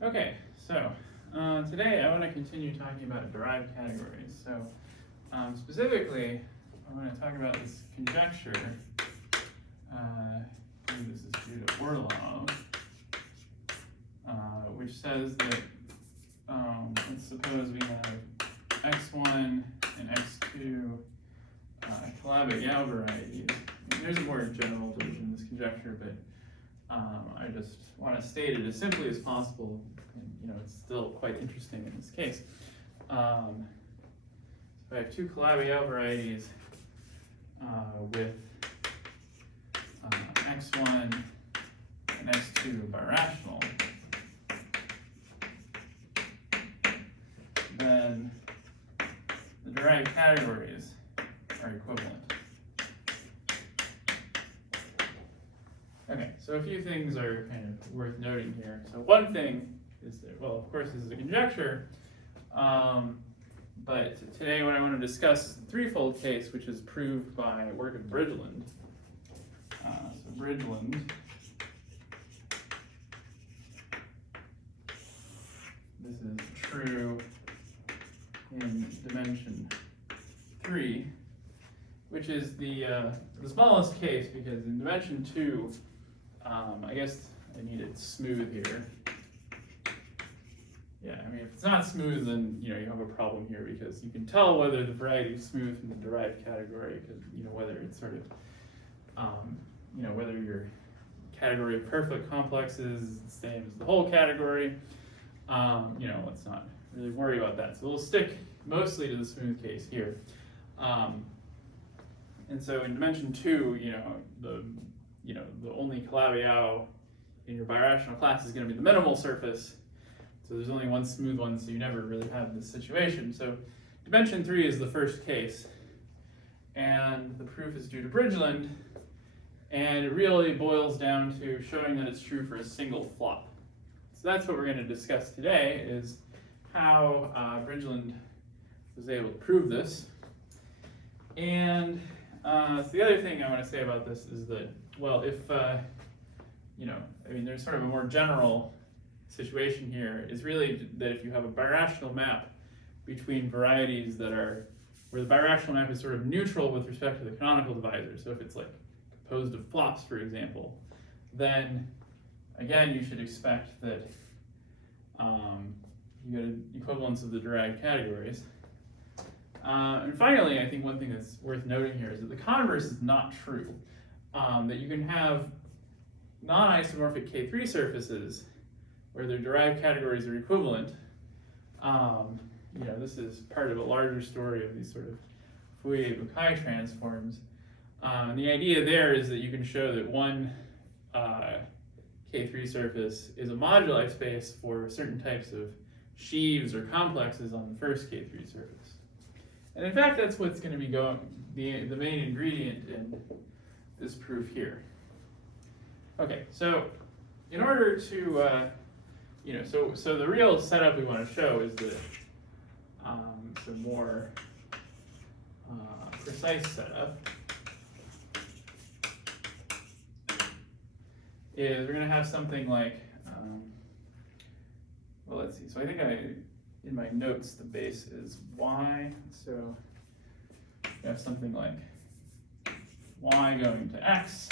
Okay, so today I want to continue talking about derived categories. So specifically, I want to talk about this conjecture. This is due to Orlov, which says that let's suppose we have x1 and x2 Calabi-Yau varieties. I mean, there's a more general version of this conjecture, but I just want to state it as simply as possible. And, it's still quite interesting in this case. So I have two Calabi-Yau varieties with x1 and x2 birational. Then the derived categories are equivalent. Okay, so a few things are kind of worth noting here. So one thing is that, well, of course, this is a conjecture, but today what I want to discuss is the threefold case, which is proved by work of Bridgeland. So Bridgeland, this is true in dimension 3, which is the smallest case, because in dimension 2, I guess I need it smooth here. Yeah, I mean, if it's not smooth, then you have a problem here, because you can tell whether the variety is smooth from the derived category, because whether it's sort of whether your category of perfect complexes is the same as the whole category. Let's not really worry about that. So we'll stick mostly to the smooth case here. And so in dimension 2, the only Calabi-Yau in your birational class is going to be the minimal surface. So there's only one smooth one, so you never really have this situation. So dimension 3 is the first case, and the proof is due to Bridgeland, and it really boils down to showing that it's true for a single flop. So that's what we're going to discuss today, is how Bridgeland was able to prove this. And so the other thing I want to say about this is that, well, if, there's sort of a more general situation here, is really that if you have a birational map between varieties where the birational map is sort of neutral with respect to the canonical divisor, so if it's like composed of flops, for example, then again, you should expect that you get an equivalence of the derived categories. And finally, I think one thing that's worth noting here is that the converse is not true. That you can have non-isomorphic K3 surfaces where their derived categories are equivalent. This is part of a larger story of these sort of Fourier-Bucay transforms. And the idea there is that you can show that one K3 surface is a moduli space for certain types of sheaves or complexes on the first K3 surface. And in fact, that's what's going to be the main ingredient in this proof here. Okay, so in order to, so the real setup we want to show is the some more precise setup. Is we're going to have something like, well, let's see. So I think in my notes, the base is y. So we have something like y going to x,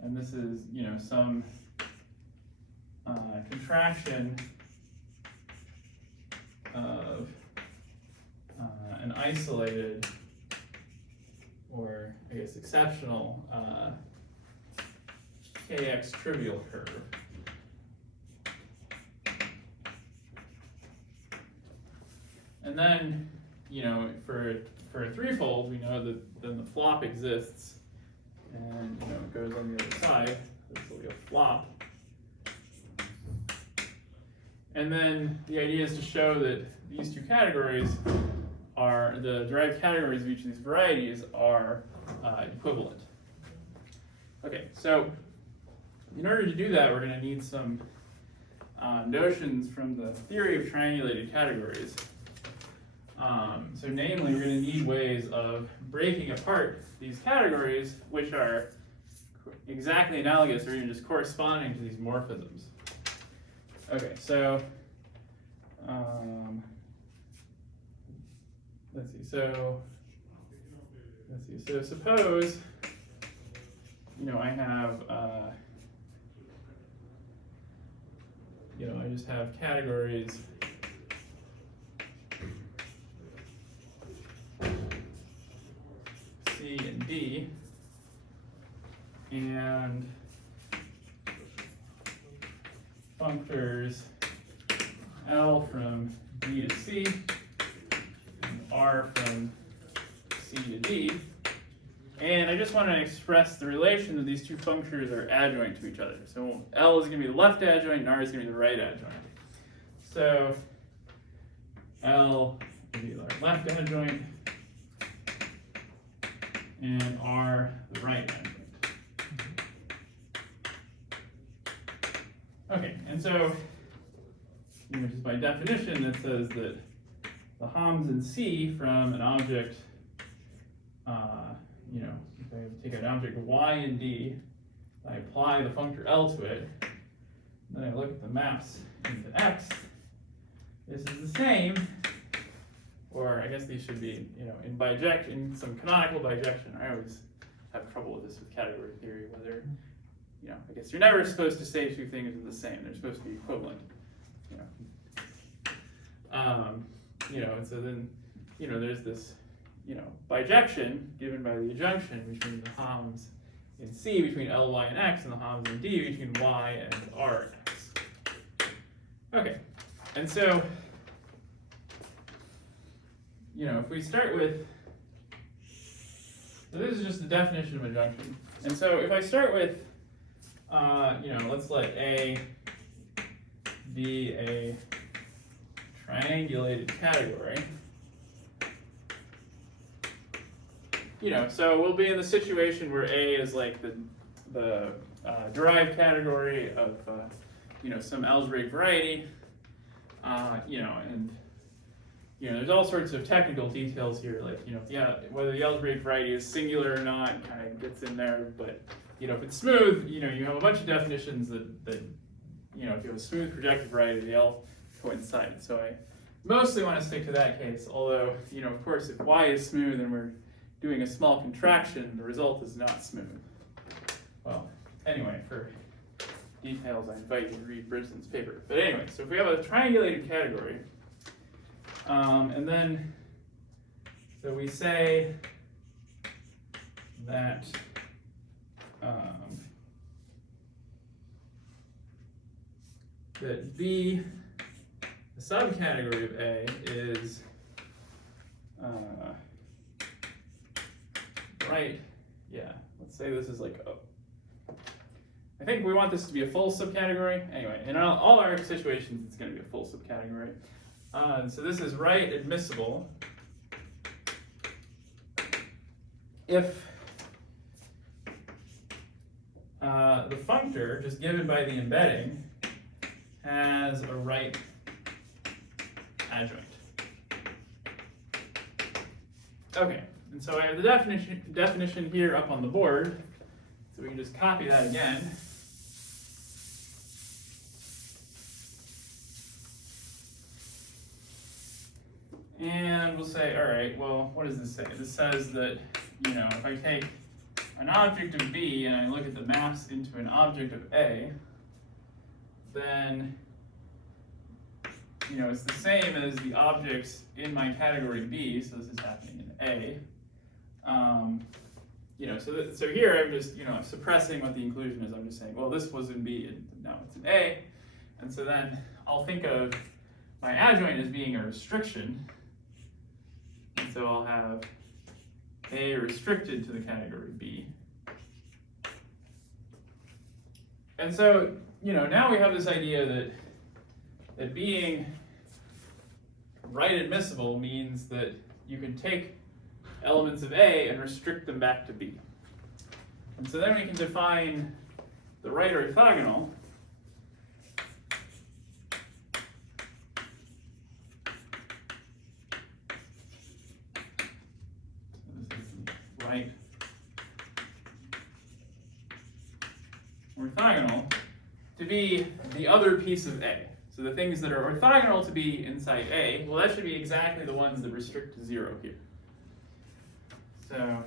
and this is, some contraction of an isolated, or I guess exceptional, kx trivial curve. And then, for a threefold, we know that then the flop exists, and it goes on the other side. This will be a flop. And then the idea is to show that these two categories are, the derived categories of each of these varieties are equivalent. Okay, so in order to do that, we're going to need some notions from the theory of triangulated categories. So namely, we're going to need ways of breaking apart these categories, which are exactly analogous or even just corresponding to these morphisms. Okay, so let's see. So suppose I have I just have categories C and D, and functors L from D to C, and R from C to D, and I just want to express the relation that these two functors are adjoint to each other. So L is going to be the left adjoint, and R is going to be the right adjoint. So L will be the left adjoint, and R the right adjoint. Okay, and so just by definition, it says that the Homs in C from an object, if I take an object Y and D, I apply the functor L to it, then I look at the maps into X, this is the same, or I guess these should be, in bijection, some canonical bijection. I always have trouble with this with category theory, whether, I guess you're never supposed to say two things are the same, they're supposed to be equivalent. And so then, there's this, bijection given by the adjunction between the Homs in C between L, Y, and X, and the Homs in D between Y and R and X. Okay, and so, if we start with, so this is just the definition of adjunction. And so if I start with, let's let A be a triangulated category. So we'll be in the situation where A is like the derived category of some algebraic variety, and there's all sorts of technical details here, like whether the algebraic variety is singular or not kind of gets in there, but if it's smooth, you have a bunch of definitions that if you have a smooth projective variety, they all coincide. So I mostly want to stick to that case, although of course if Y is smooth and we're doing a small contraction, the result is not smooth. Well, anyway, for details, I invite you to read Bridgson's paper. But anyway, so if we have a triangulated category, and then, so we say that that B, the subcategory of A, is right, let's say this is like I think we want this to be a full subcategory. Anyway, in all our situations, it's going to be a full subcategory. So this is right admissible if the functor, just given by the embedding, has a right adjoint. Okay, and so I have the definition here up on the board, so we can just copy that again. And we'll say, all right, well, what does this say? This says that, if I take an object of B and I look at the maps into an object of A, then, it's the same as the objects in my category B, so this is happening in A. So here I'm just, suppressing what the inclusion is. I'm just saying, well, this was in B and now it's in A. And so then I'll think of my adjoint as being a restriction. And so I'll have A restricted to the category B. And so, now we have this idea that being right admissible means that you can take elements of A and restrict them back to B. And so then we can define the right orthogonal right orthogonal to be the other piece of A. So the things that are orthogonal to B inside A, well, that should be exactly the ones that restrict to 0 here. So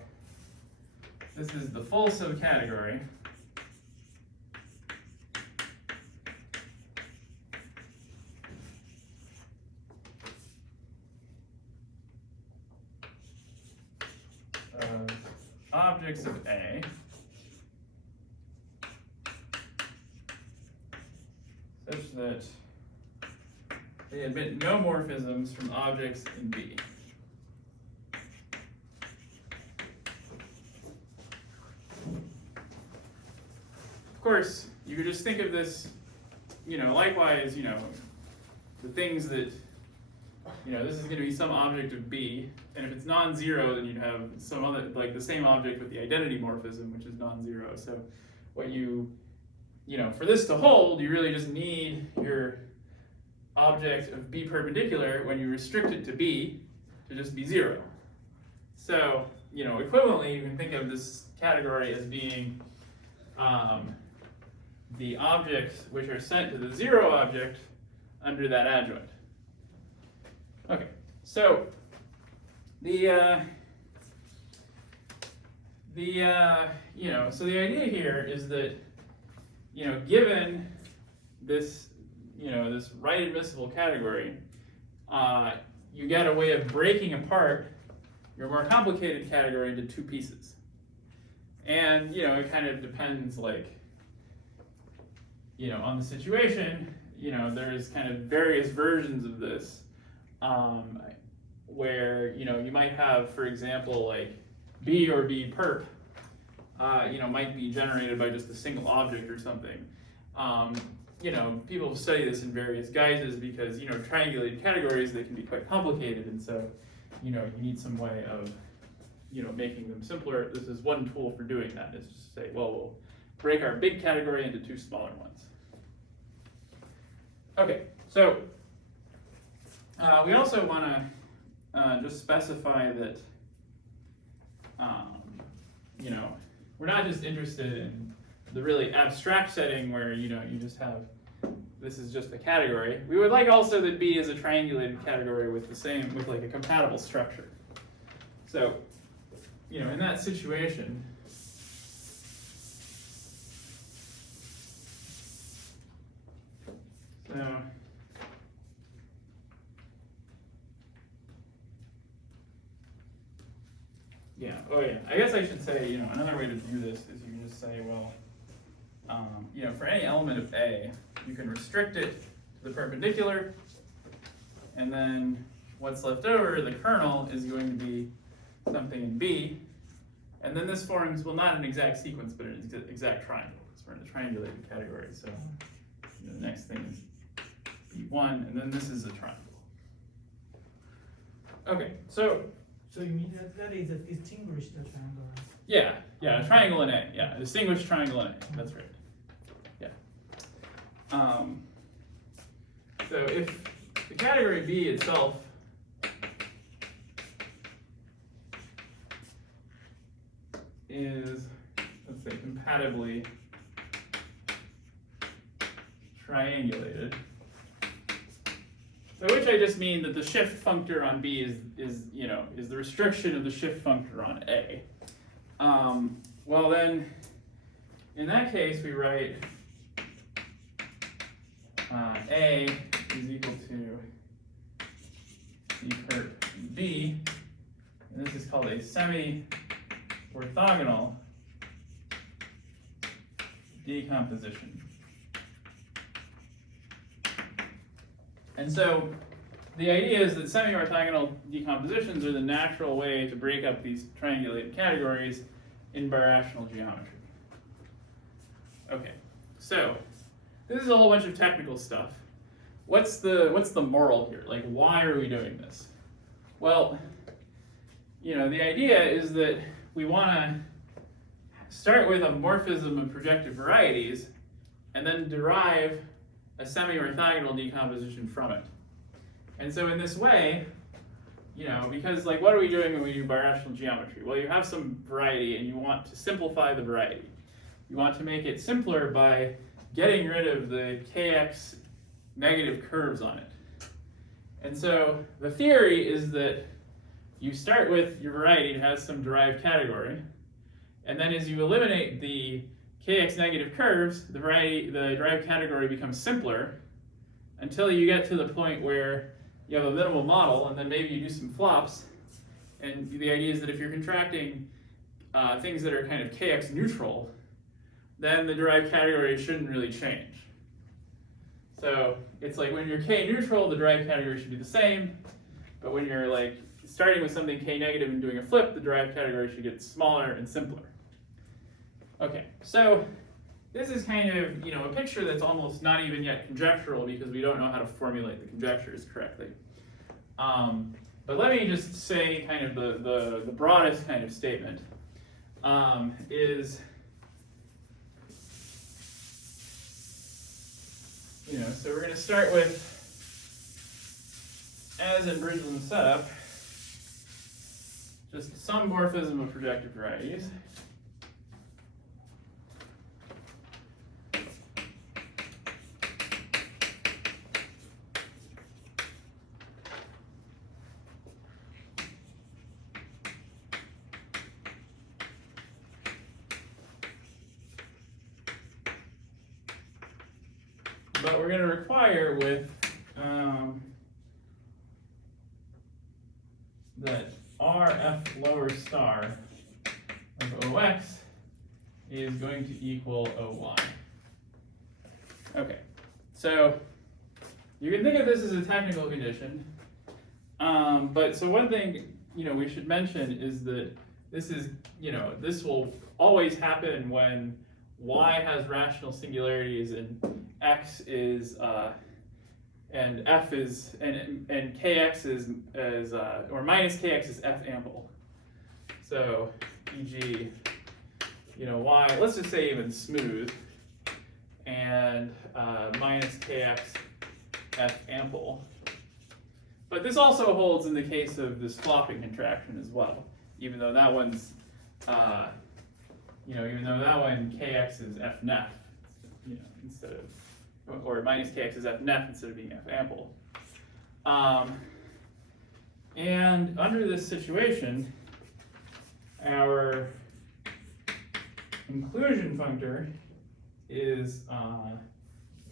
this is the full subcategory. Objects of A such that they admit no morphisms from objects in B. Of course, you could just think of this, likewise, the things that, this is going to be some object of B, and if it's non-zero, then you'd have some other, like the same object with the identity morphism, which is non-zero. So what for this to hold, you really just need your object of B perpendicular, when you restrict it to B, to just be 0. So, equivalently, you can think of this category as being the objects which are sent to the 0 object under that adjoint. Okay, so so the idea here is that, given this, this right admissible category, you get a way of breaking apart your more complicated category into 2 pieces. And, it kind of depends, on the situation. There's kind of various versions of this, where, you might have, for example, like B or B perp, might be generated by just a single object or something. People study this in various guises because, triangulated categories, they can be quite complicated, and so, you need some way of, making them simpler. This is one tool for doing that, is just to say, well, we'll break our big category into 2 smaller ones. Okay, so we also want to just specify that, we're not just interested in the really abstract setting where, you just have, this is just a category. We would like also that B is a triangulated category with like a compatible structure. So, in that situation, I guess I should say, another way to do this is you can just say, well, for any element of A, you can restrict it to the perpendicular, and then what's left over, the kernel, is going to be something in B, and then this forms, well, not an exact sequence, but an exact triangle, because we're in a triangulated category. So the next thing is B1, and then this is a triangle. Okay, so you mean that is a distinguished triangle? Yeah, a triangle in A. Yeah, a distinguished triangle in A. That's right. Yeah. So if the category B itself is, let's say, compatibly triangulated, by which I just mean that the shift functor on B is the restriction of the shift functor on A. Well then, in that case, we write A is equal to C perp B, and this is called a semi-orthogonal decomposition. And so the idea is that semi-orthogonal decompositions are the natural way to break up these triangulated categories in birational geometry. Okay, so this is a whole bunch of technical stuff. What's the moral here? Like, why are we doing this? Well, the idea is that we want to start with a morphism of projective varieties and then derive a semi-orthogonal decomposition from it. And so in this way, because what are we doing when we do birational geometry? Well, you have some variety and you want to simplify the variety. You want to make it simpler by getting rid of the kx negative curves on it. And so the theory is that you start with your variety that has some derived category, and then as you eliminate the kx negative curves, the derived category becomes simpler until you get to the point where you have a minimal model, and then maybe you do some flops. And the idea is that if you're contracting things that are kind of kx neutral, then the derived category shouldn't really change. So it's like when you're k neutral, the derived category should be the same, but when you're like starting with something k negative and doing a flip, the derived category should get smaller and simpler. Okay, so this is kind of, a picture that's almost not even yet conjectural because we don't know how to formulate the conjectures correctly. But let me just say kind of the broadest kind of statement is, so we're going to start with, as in Bridgeland setup, just some morphism of projective varieties. But we're going to require with that RF lower star of OX is going to equal OY. Okay, so you can think of this as a technical condition, but so one thing we should mention is that this is this will always happen when Y has rational singularities and X is and F is and KX is or minus KX is F ample. So e.g. Y, let's just say even smooth, and minus KX F ample. But this also holds in the case of this flopping contraction as well, even though that one's even though that one KX is F nef, instead of, or minus KX is F nef instead of being F ample. And under this situation, our inclusion functor is,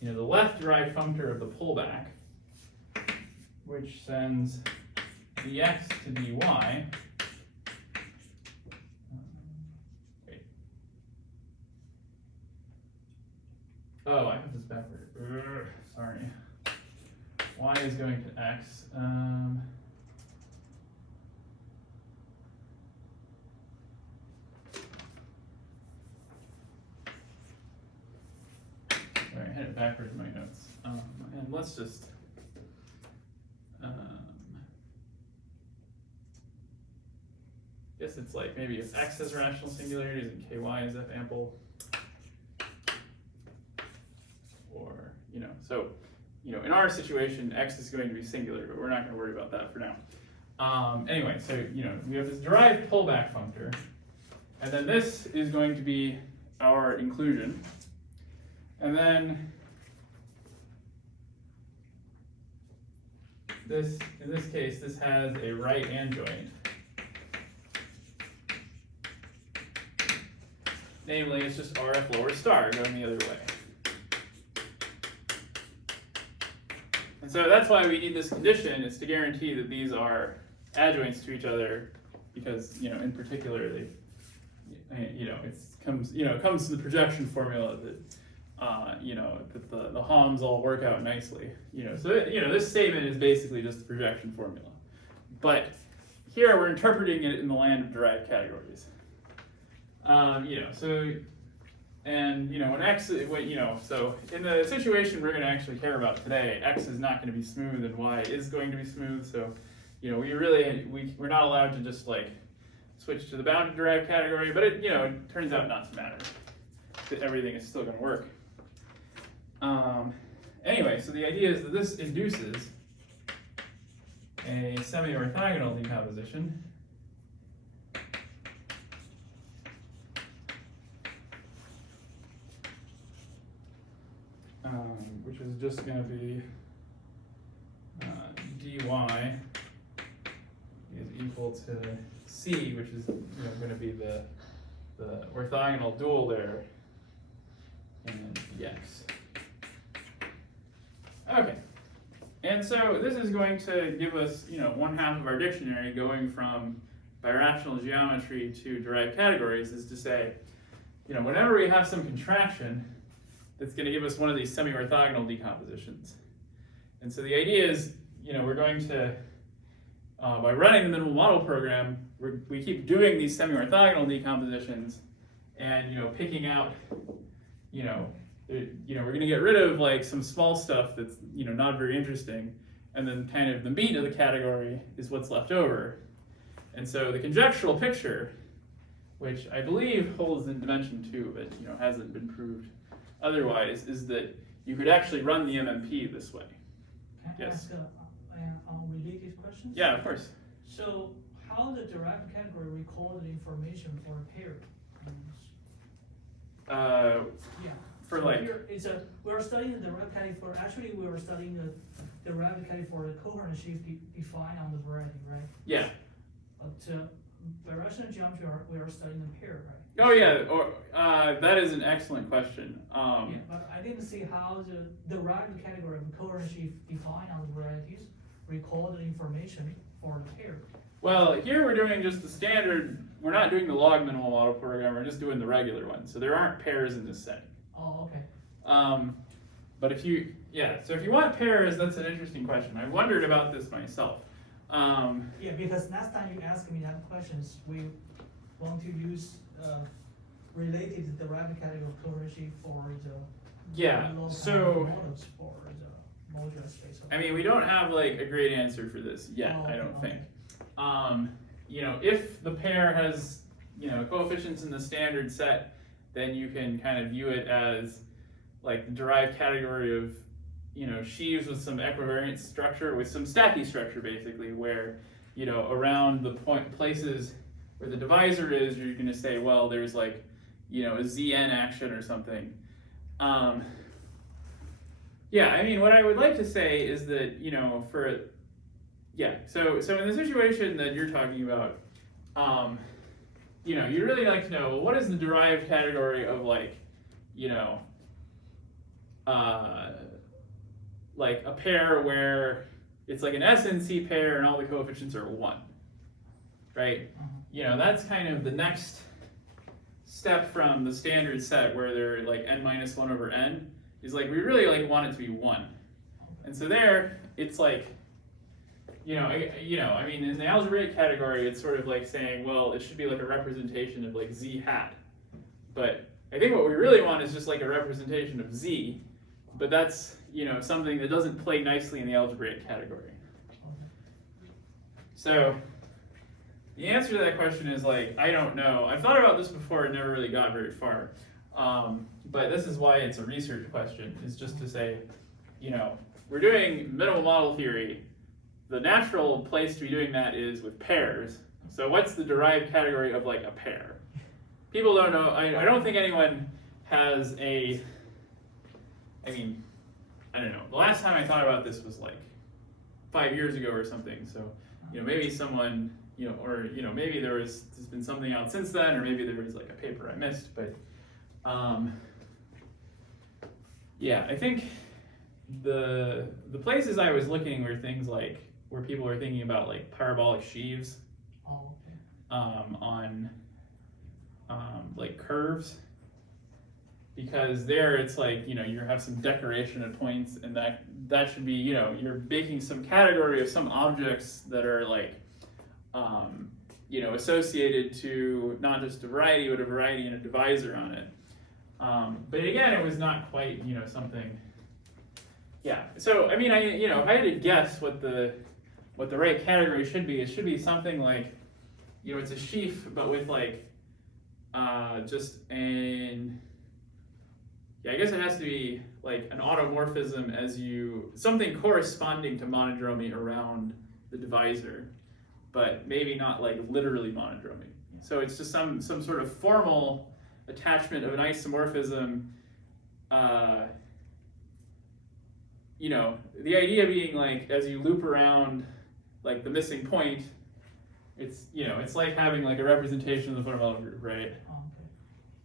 the left derived functor of the pullback, which sends dx to dy. Oh, I have this backward. Sorry. Y is going to X. Sorry, I had it backwards in my notes. And let's just. Guess it's like maybe if X has rational singularities and KY is F ample. So, in our situation, X is going to be singular, but we're not going to worry about that for now. Anyway, so, we have this derived pullback functor, and then this is going to be our inclusion. And then this, in this case, this has a right adjoint. Namely, it's just RF lower star going the other way. And so that's why we need this condition, is to guarantee that these are adjoints to each other, because in particular they, it comes to the projection formula that that the HOMs all work out nicely. So this statement is basically just the projection formula, but here we're interpreting it in the land of derived categories. And when X, so in the situation we're going to actually care about today, X is not going to be smooth and Y is going to be smooth. So, we're not allowed to just like switch to the bounded derived category, but it turns out not to matter. That everything is still going to work. Anyway, so the idea is that this induces a semi-orthogonal decomposition. which is just going to be dy is equal to c, which is going to be the orthogonal dual there, and dx. Okay, and so this is going to give us, one half of our dictionary going from birational geometry to derived categories, is to say, whenever we have some contraction, that's going to give us one of these semi-orthogonal decompositions. And so the idea is, we're going to, by running the minimal model program, we keep doing these semi-orthogonal decompositions, and picking out, we're going to get rid of like some small stuff that's not very interesting, and then kind of the meat of the category is what's left over. And so the conjectural picture, which I believe holds in dimension 2, but hasn't been proved otherwise, is that you could actually run the MMP this way. Can I Yes. ask a related question? Yeah, of course. So how the derived category record the information for a pair? Yeah. For So like, here we are studying the derived category. Actually, we are studying the derived category for the coherent sheaf defined on the variety, right? yeah. But birational geometry, we are studying a pair, right? Oh yeah, or that is an excellent question. Yeah, but I didn't see how the derived category of coherent sheaf defined on the varieties record the information for the pair. Well, here we're doing just the standard. We're not doing the log minimal model program. We're just doing the regular one. So there aren't pairs in this setting. Oh, okay. But if you want pairs, that's an interesting question. I wondered about this myself. Yeah, because last time you asked me that questions, we want to use related derived category of coherent sheaf for the Yeah, low so models for the modular space. I mean, we don't have like a great answer for this yet. Oh, I don't okay. think. If the pair has coefficients in the standard set, then you can kind of view it as like the derived category of sheaves with some equivariant structure, with some stacky structure, basically, where around the places where the divisor is, you're going to say, well, there's like a Zn action or something. Yeah, I mean, what I would like to say is that so in the situation that you're talking about, you'd really like to know, well, what is the derived category of like a pair where it's like an SNC pair and all the coefficients are 1, right? That's kind of the next step from the standard set where they're like n minus 1 over n, is like we really like want it to be 1. And so there, it's like, I mean, in the algebraic category, it's sort of like saying, well, it should be like a representation of like z hat. But I think what we really want is just like a representation of z, but that's, something that doesn't play nicely in the algebraic category. So the answer to that question is like, I don't know. I've thought about this before and never really got very far. But this is why it's a research question, is just to say, we're doing minimal model theory. The natural place to be doing that is with pairs. So what's the derived category of like a pair? People don't know. I don't think anyone has I don't know. The last time I thought about this was like 5 years ago or something. So, maybe someone, maybe there's been something out since then, or maybe there was like a paper I missed. But yeah, I think the places I was looking were things like where people were thinking about like parabolic sheaves on like curves, because there it's like you have some decoration at points, and that should be you're baking some category of some objects that are like associated to not just a variety but a variety and a divisor on it. But again, it was not quite something. Yeah. So I mean, if I had to guess what the right category should be, it should be something like it's a sheaf but with like just an I guess it has to be like an automorphism something corresponding to monodromy around the divisor, but maybe not like literally monodromy. So it's just some sort of formal attachment of an isomorphism you know, the idea being like, as you loop around like the missing point, it's, you know, it's like having like a representation of the fundamental group, right? Oh, okay.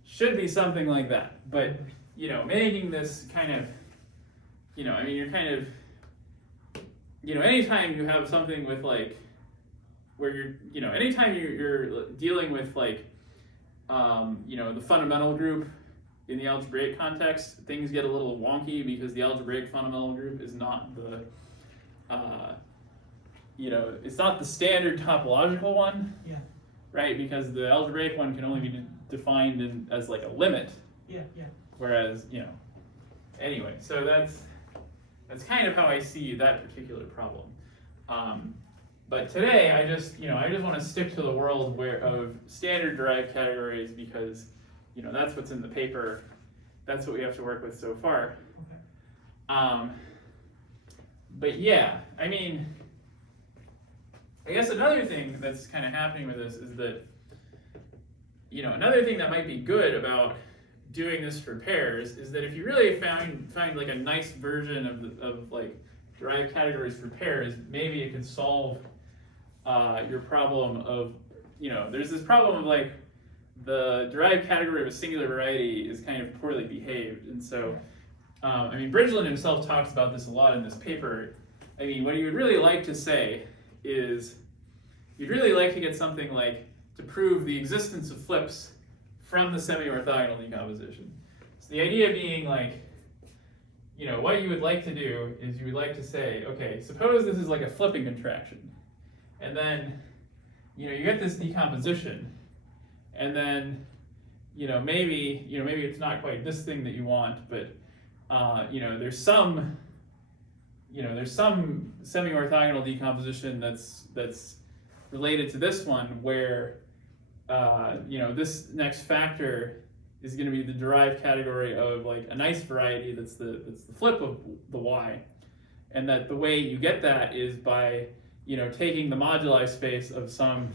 Should be something like that, but, you know, making this kind of, you know, I mean, you're kind of, you know, anytime you have something with like, where you're, you know, anytime you're dealing with like, you know, the fundamental group in the algebraic context, things get a little wonky because the algebraic fundamental group is not the, you know, it's not the standard topological one, Yeah, right? Because the algebraic one can only be defined as like a limit, yeah, yeah. whereas, you know, anyway, so that's kind of how I see that particular problem. But today, I just want to stick to the world of standard derived categories because, you know, that's what's in the paper. That's what we have to work with so far. Okay. But yeah, I mean, I guess another thing that's kind of happening with this is that, you know, another thing that might be good about doing this for pairs is that if you really find like a nice version of like derived categories for pairs, maybe it could solve your problem of, you know, there's this problem of like the derived category of a singular variety is kind of poorly behaved, and so I mean, Bridgeland himself talks about this a lot in this paper. I mean, what you would really like to say is you'd really like to get something like to prove the existence of flips from the semi-orthogonal decomposition. So the idea being like, you know, what you would like to do is you would like to say, okay, suppose this is like a flipping contraction. And then, you know, you get this decomposition. And then, you know, maybe it's not quite this thing that you want, but, you know, there's some semi-orthogonal decomposition that's related to this one where, you know, this next factor is going to be the derived category of like a nice variety that's the flip of the y, and that the way you get that is by, you know, taking the moduli space of some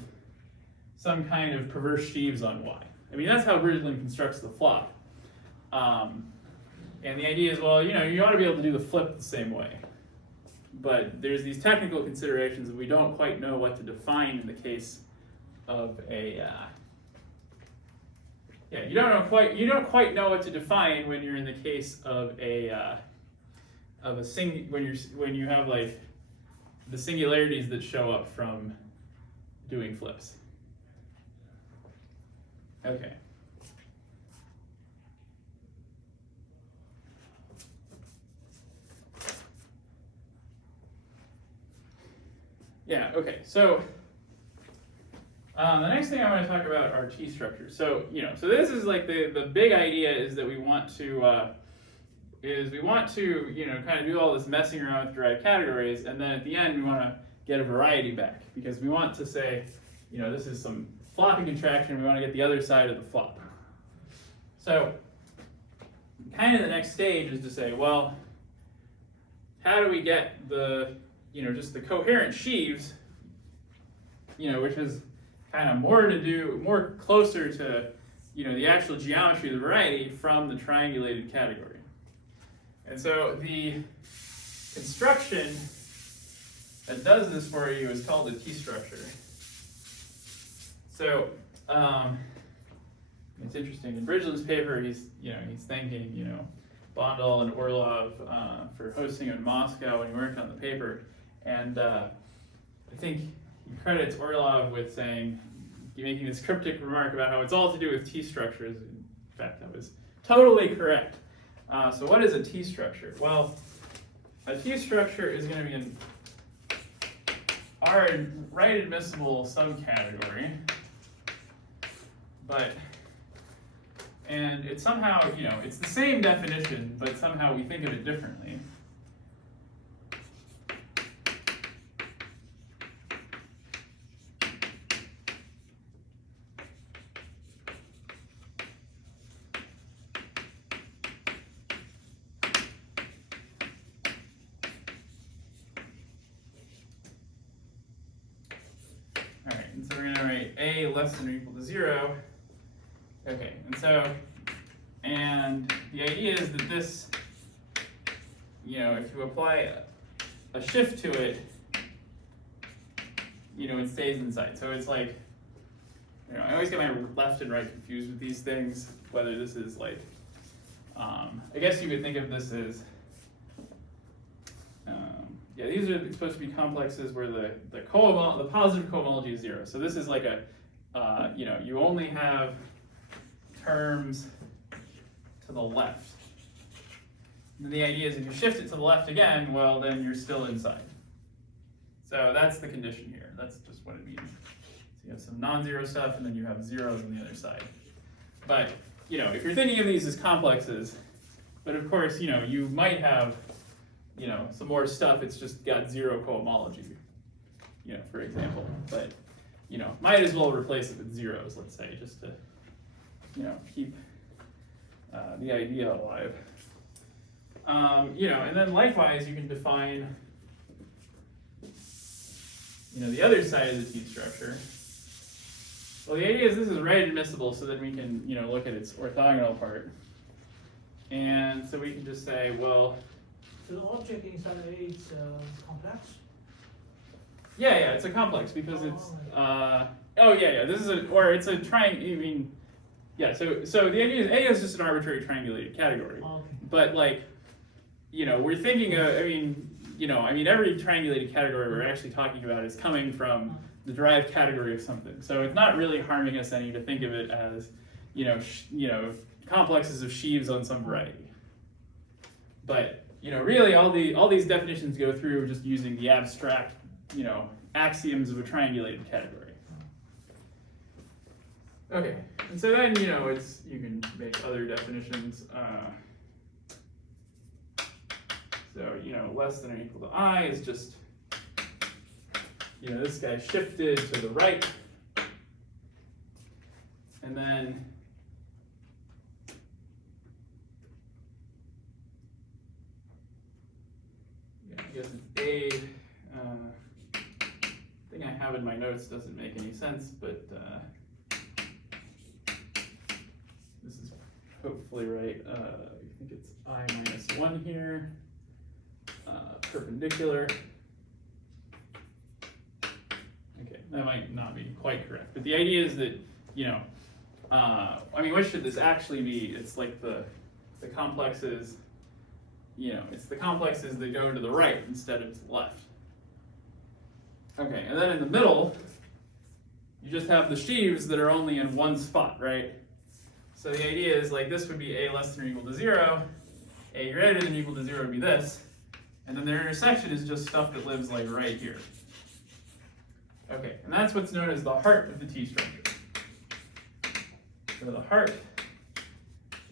kind of perverse sheaves on y. I mean, that's how Bridgeland constructs the flop. And the idea is, well, you know, you ought to be able to do the flip the same way. But there's these technical considerations that we don't quite know what to define in the case of a, you don't quite know what to define when you're in the case of when you have like the singularities that show up from doing flips. Okay. Yeah, okay, so the next thing I want to talk about are T-structures. So, you know, so this is like the big idea is that we want to, you know, kind of do all this messing around with derived categories, and then at the end we want to get a variety back, because we want to say, you know, this is some flopping contraction, we want to get the other side of the flop. So, kind of the next stage is to say, well, how do we get the, you know, just the coherent sheaves, you know, which is kind of more closer to, you know, the actual geometry of the variety from the triangulated category. And so the construction that does this for you is called a T-structure. So it's interesting. In Bridgeland's paper, he's thanking, you know, Bondal and Orlov for hosting in Moscow when he worked on the paper. And I think he credits Orlov with making this cryptic remark about how it's all to do with T-structures. In fact, that was totally correct. So what is a T-structure? Well, a T-structure is going to be an right admissible subcategory, and it's somehow, you know, it's the same definition, but somehow we think of it differently. So we're going to write a less than or equal to 0. Okay, and the idea is that this, you know, if you apply a shift to it, you know, it stays inside. So it's like, you know, I always get my left and right confused with these things, whether this is like, I guess you could think of this as, yeah, these are supposed to be complexes where the positive cohomology is 0. So this is like a, you know, you only have terms to the left. And the idea is if you shift it to the left again, well, then you're still inside. So that's the condition here. That's just what it means. So you have some non-zero stuff, and then you have zeros on the other side. But, you know, if you're thinking of these as complexes, but of course, you know, you might have, you know, some more stuff, it's just got 0 cohomology, you know, for example. But, you know, might as well replace it with zeros, let's say, just to, you know, keep the idea alive. You know, and then likewise, you can define, you know, the other side of the T-structure. Well, the idea is this is right admissible, so then we can, you know, look at its orthogonal part. And so we can just say, well, So the object inside A is complex? yeah, it's a complex because it's, this is it's a triangle, I mean, yeah, so the idea is A is just an arbitrary triangulated category. Okay. But like, you know, we're thinking of, every triangulated category we're actually talking about is coming from the derived category of something. So it's not really harming us any to think of it as, complexes of sheaves on some variety. But, you know, really all these definitions go through just using the abstract, you know, axioms of a triangulated category. Okay, and so then, you know, you can make other definitions. So, you know, less than or equal to I is just, you know, this guy shifted to the right. And then, yeah, I guess it's A. Thing I have in my notes doesn't make any sense, but this is hopefully right. I think it's I minus 1 here. Perpendicular. Okay, that might not be quite correct, but the idea is that, you know, what should this actually be? It's like the complexes, you know, it's the complexes that go to the right instead of to the left. Okay, and then in the middle, you just have the sheaves that are only in one spot, right? So the idea is like this would be A less than or equal to 0, A greater than or equal to 0 would be this, and then their intersection is just stuff that lives like right here. Okay, and that's what's known as the heart of the T-structure. So the heart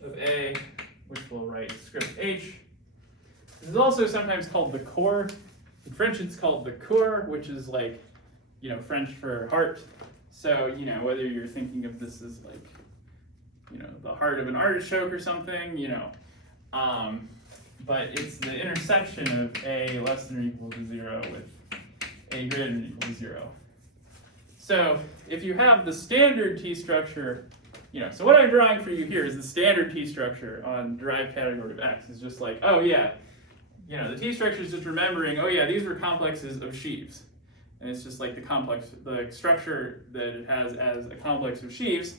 of A, which we'll write script H, this is also sometimes called the core. In French it's called the coeur, which is like, you know, French for heart. So, you know, whether you're thinking of this as like, you know, the heart of an artichoke or something, you know, but it's the intersection of A less than or equal to 0 with A greater than or equal to 0. So if you have the standard T-structure, you know, so what I'm drawing for you here is the standard T-structure on derived category of X. It's just like, oh yeah, you know, the T-structure is just remembering, oh yeah, these were complexes of sheaves. And it's just like the structure that it has as a complex of sheaves.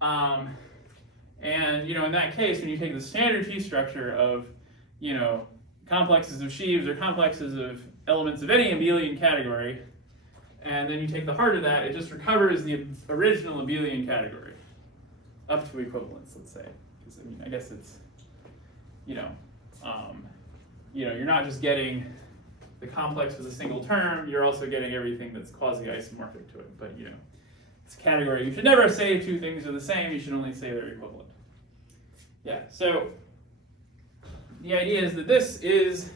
And, you know, in that case, when you take the standard T-structure of, you know, complexes of sheaves or complexes of elements of any abelian category, and then you take the heart of that, it just recovers the original abelian category up to equivalence, let's say. Because, I mean, I guess it's, you know, you're not just getting the complex with a single term, you're also getting everything that's quasi-isomorphic to it. But, you know, it's a category. You should never say two things are the same, you should only say they're equivalent. Yeah, so the idea is that this is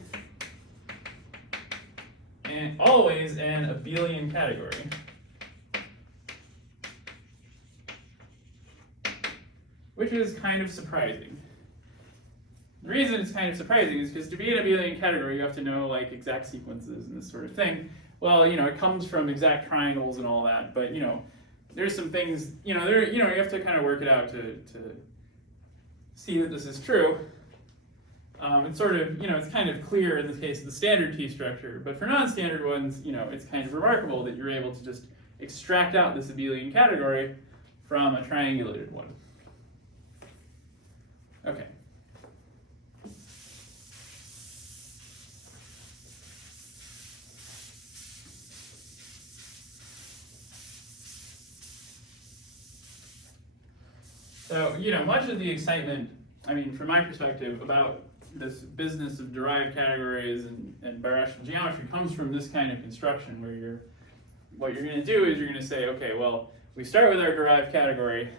always an abelian category. Which is kind of surprising. The reason it's kind of surprising is because to be an abelian category, you have to know like exact sequences and this sort of thing. Well, you know, it comes from exact triangles and all that, but you know, there's some things, you know, you have to kind of work it out to see that this is true. it's sort of, it's kind of clear in this case the standard T structure, but for non-standard ones, it's kind of remarkable that you're able to just extract out this abelian category from a triangulated one. Okay. So, much of the excitement, from my perspective, about this business of derived categories and birational geometry comes from this kind of construction where what you're going to do is you're going to say, okay, well, we start with our derived category,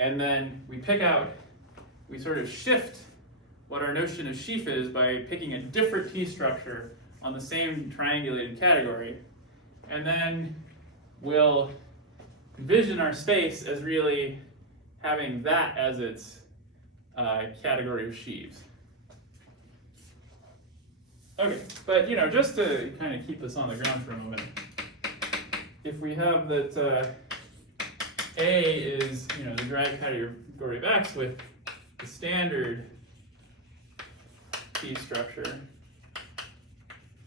and then we sort of shift what our notion of sheaf is by picking a different T structure on the same triangulated category, and then we'll envision our space as really having that as its category of sheaves. Okay, but just to kind of keep us on the ground for a moment, if we have that A is the derived category of X with the standard T structure,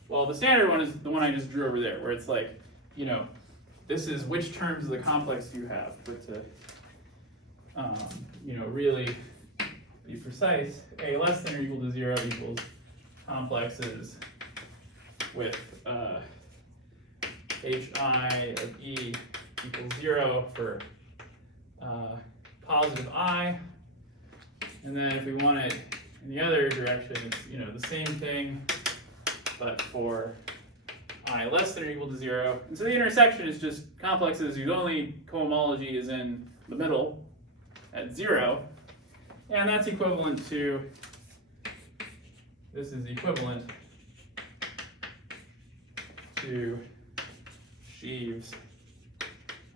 well, the standard one is the one I just drew over there, where it's like, this is which terms of the complex you have, but to really be precise, A less than or equal to 0 equals complexes with hi of E equals 0 for positive I. And then if we want it in the other direction, it's the same thing, but for I less than or equal to 0. And so the intersection is just complexes whose only cohomology is in the middle at 0. And that's equivalent to, this is equivalent to sheaves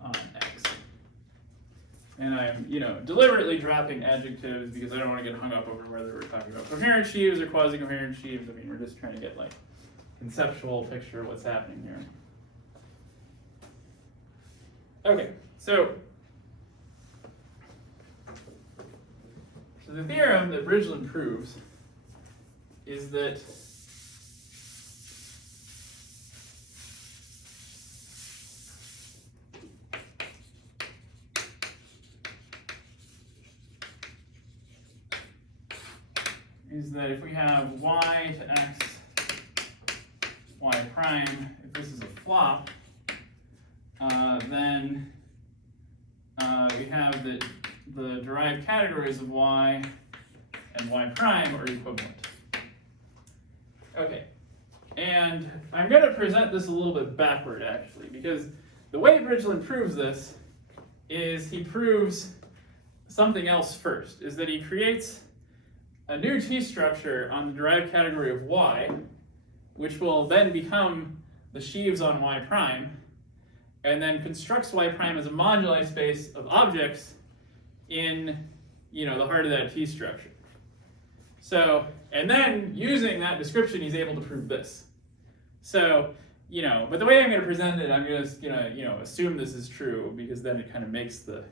on X. And I'm, deliberately dropping adjectives because I don't want to get hung up over whether we're talking about coherent sheaves or quasi-coherent sheaves. We're just trying to get like conceptual picture of what's happening here. Okay, so the theorem that Birational proves is that if we have y to x, y prime, if this is a flop, then we have that the derived categories of y and y prime are equivalent. Okay, and I'm going to present this a little bit backward actually, because the way Birational proves this is he proves something else first, is that he creates a new T structure on the derived category of y, which will then become the sheaves on y prime, and then constructs y prime as a moduli space of objects in the heart of that T structure. So, and then using that description, he's able to prove this. So, but the way I'm going to present it, I'm just going to assume this is true, because then it kind of makes the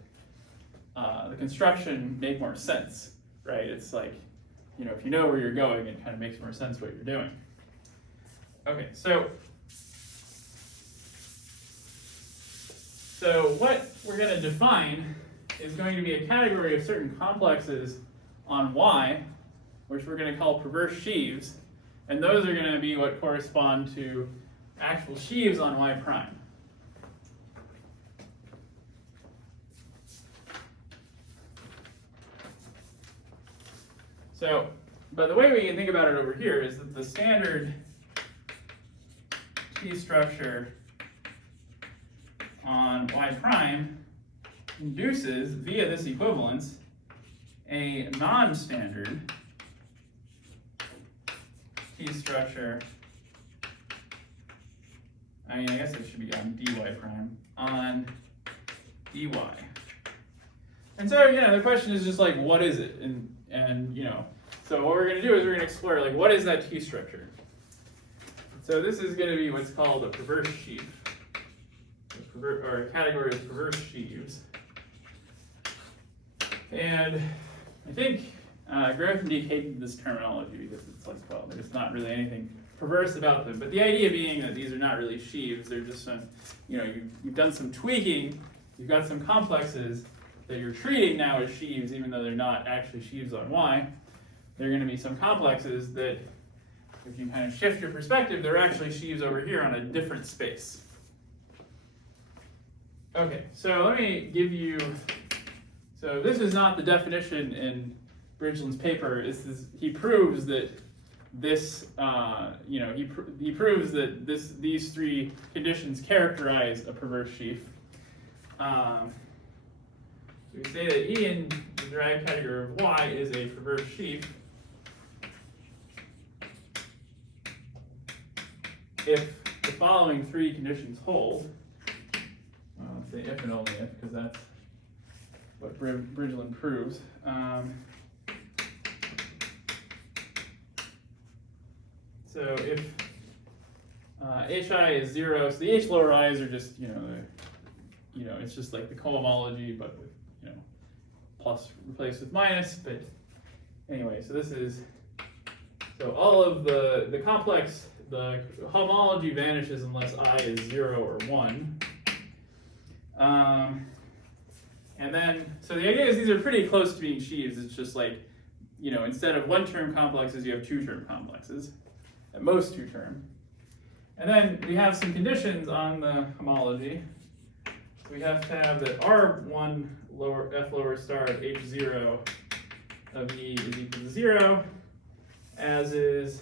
construction make more sense, right? It's like, if you know where you're going, it kind of makes more sense what you're doing. Okay, so what we're going to define is going to be a category of certain complexes on Y, which we're going to call perverse sheaves, and those are going to be what correspond to actual sheaves on Y prime. So, but the way we can think about it over here is that the standard T structure on Y prime induces, via this equivalence, a non-standard T structure, I guess it should be on dy prime, on dy. And so, the question is just like, what is it? And so what we're going to do is we're going to explore, like, what is that T structure? So this is going to be what's called a perverse sheaf, or a category of perverse sheaves. And I think Grothendieck hated this terminology because it's like, well, there's not really anything perverse about them. But the idea being that these are not really sheaves, they're just some, you've done some tweaking, you've got some complexes that you're treating now as sheaves, even though they're not actually sheaves on Y. They're going to be some complexes that, if you kind of shift your perspective, they're actually sheaves over here on a different space. Okay, so let me give you, so this is not the definition in Bridgeland's paper. He proves that this, he proves that these three conditions characterize a perverse sheaf. So we say that E in the derived category of Y is a perverse sheaf if the following three conditions hold. Let's say if and only if, because that's what Bridgeland proves. So if HI is 0, so the H lower i's are just, it's just like the cohomology, but with, plus replaced with minus. But anyway, so this is, so all of the complex, the homology vanishes unless I is 0 or 1. And then, so the idea is these are pretty close to being sheaves. It's just like, instead of one-term complexes, you have two-term complexes, at most two-term. And then we have some conditions on the homology. We have to have that R1 lower F lower star at H0 of E is equal to 0, as is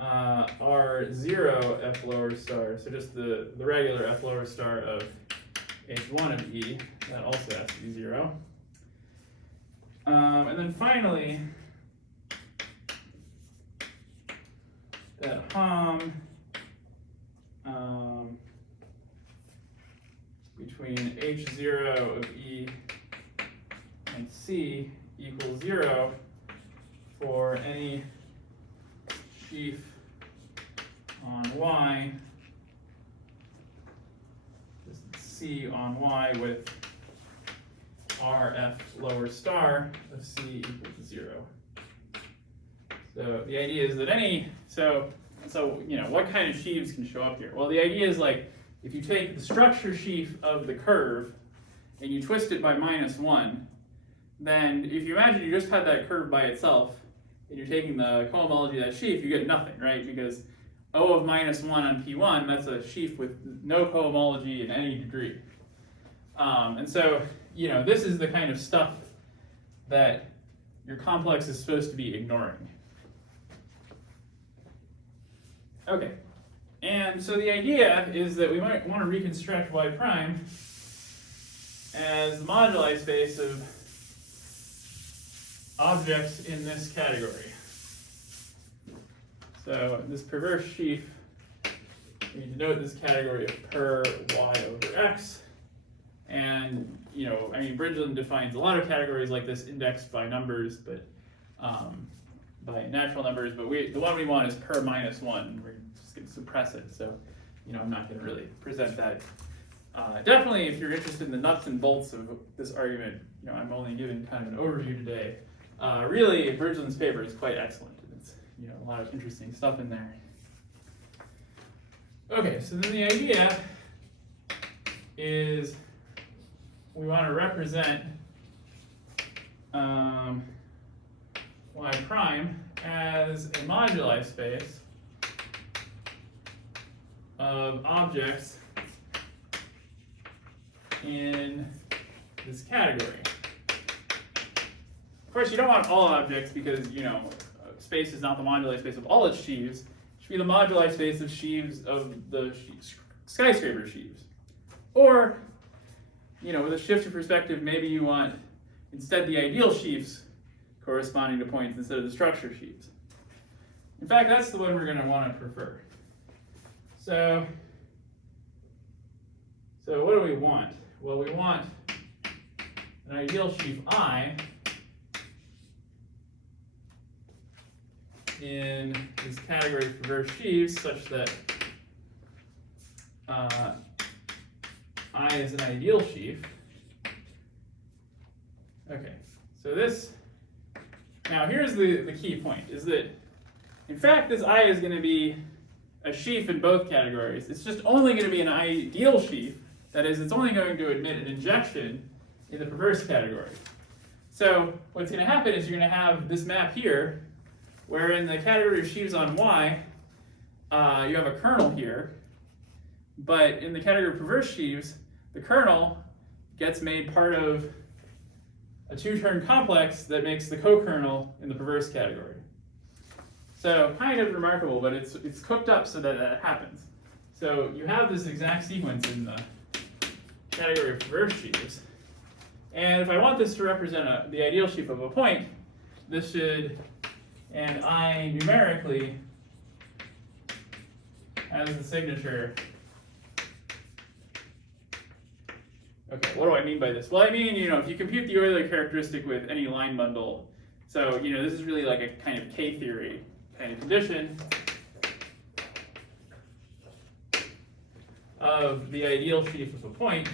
R0 F lower star, so just the regular F lower star of H1 of E, that also has to be 0. And then finally, that hom between H0 of E and C equals 0 for any sheaf on Y, just C on Y with RF lower star of C equal to 0. So the idea is that so what kind of sheaves can show up here? Well, the idea is like, if you take the structure sheaf of the curve and you twist it by -1, then if you imagine you just had that curve by itself and you're taking the cohomology of that sheaf, you get nothing, right? Because O of -1 on P1, that's a sheaf with no cohomology in any degree. And so, this is the kind of stuff that your complex is supposed to be ignoring. Okay, and so the idea is that we might want to reconstruct Y prime as the moduli space of objects in this category. So this perverse sheaf, we denote this category of per Y over X. And, Bridgeland defines a lot of categories like this indexed by numbers, but by natural numbers, but the one we want is per -1. We're just going to suppress it, so I'm not going to really present that. Definitely, if you're interested in the nuts and bolts of this argument, I'm only giving kind of an overview today. Really, Bridgeland's paper is quite excellent. It's a lot of interesting stuff in there. Okay, so then the idea is we want to represent Y prime as a moduli space of objects in this category. Of course, you don't want all objects because, space is not the moduli space of all its sheaves. It should be the moduli space of sheaves of the skyscraper sheaves. Or, with a shift of perspective, maybe you want instead the ideal sheaves corresponding to points instead of the structure sheaves. In fact, that's the one we're going to want to prefer. So what do we want? Well, we want an ideal sheaf I in this category of perverse sheaves such that I is an ideal sheaf. Okay, so this Now here's the key point, is that in fact this I is going to be a sheaf in both categories. It's just only going to be an ideal sheaf. That is, it's only going to admit an injection in the perverse category. So what's going to happen is you're going to have this map here, where in the category of sheaves on Y, you have a kernel here, but in the category of perverse sheaves, the kernel gets made part of a two-term complex that makes the co-kernel in the perverse category. So kind of remarkable, but it's cooked up so that that happens. So you have this exact sequence in the category of perverse sheaves. And if I want this to represent the ideal sheaf of a point, this should, and I numerically has the signature. Okay, what do I mean by this? Well, I mean, if you compute the Euler characteristic with any line bundle, so, this is really like a kind of K-theory kind of condition of the ideal sheaf of a point.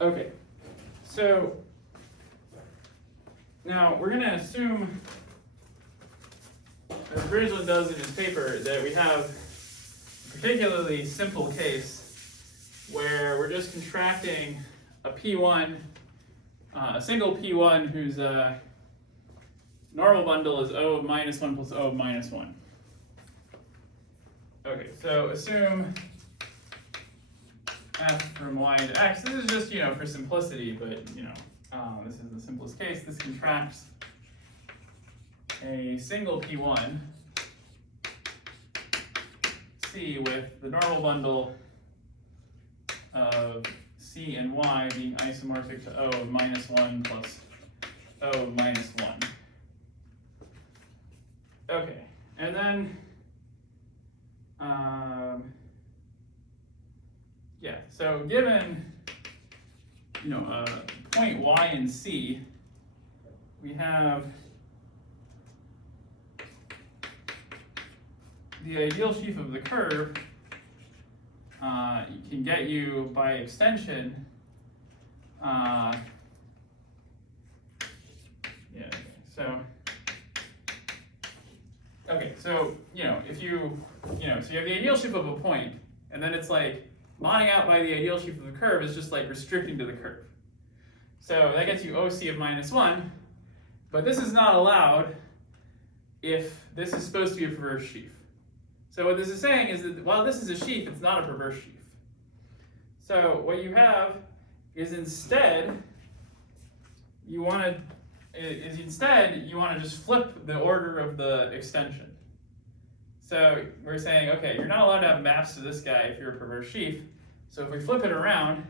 Okay, so now we're going to assume, as Birational does in his paper, that we have a particularly simple case where we're just contracting a P1, a single P1 whose normal bundle is O of minus 1 plus O of minus 1. Okay, so assume f from y into x. This is just, for simplicity, but, this is the simplest case. This contracts a single P1 C with the normal bundle of C and y being isomorphic to O of minus 1 plus O of minus 1. Okay, and then, yeah, so given, point y and c, we have the ideal sheaf of the curve can get you by extension, so if you, so you have the ideal sheaf of a point, and then it's like modding out by the ideal sheaf of the curve is just like restricting to the curve. So that gets you OC of minus 1, but this is not allowed if this is supposed to be a perverse sheaf. So what this is saying is that while this is a sheaf, it's not a perverse sheaf. So what you have is instead you want to just flip the order of the extension. So we're saying, okay, you're not allowed to have maps to this guy if you're a perverse sheaf. So if we flip it around,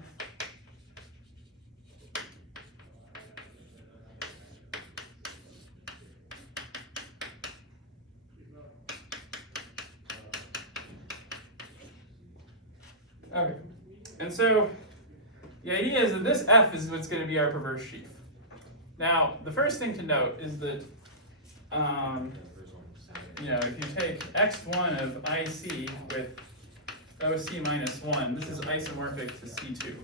okay, and so the idea is that this F is what's going to be our perverse sheaf. Now, the first thing to note is that, if you take x1 of IC with OC minus 1, this is isomorphic to C2.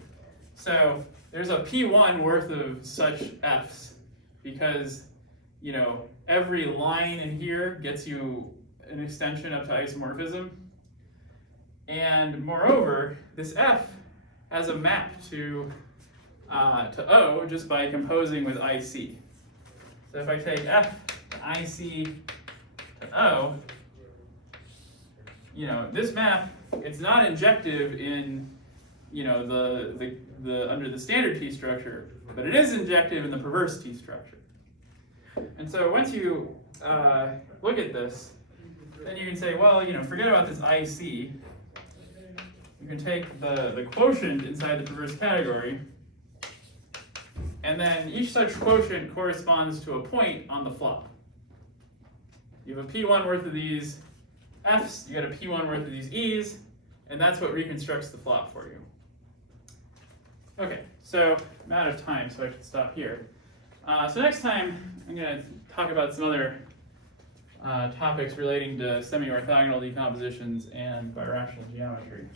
So there's a P1 worth of such Fs because, every line in here gets you an extension up to isomorphism. And moreover, this F has a map to O just by composing with IC. So if I take F to IC to O, this map, it's not injective in, the under the standard T structure, but it is injective in the perverse T structure. And so once you look at this, then you can say, well, forget about this IC. You can take the quotient inside the perverse category, and then each such quotient corresponds to a point on the flop. You have a P1 worth of these Fs, you got a P1 worth of these Es, and that's what reconstructs the flop for you. Okay, so I'm out of time, so I should stop here. So next time, I'm going to talk about some other topics relating to semi-orthogonal decompositions and birational geometry.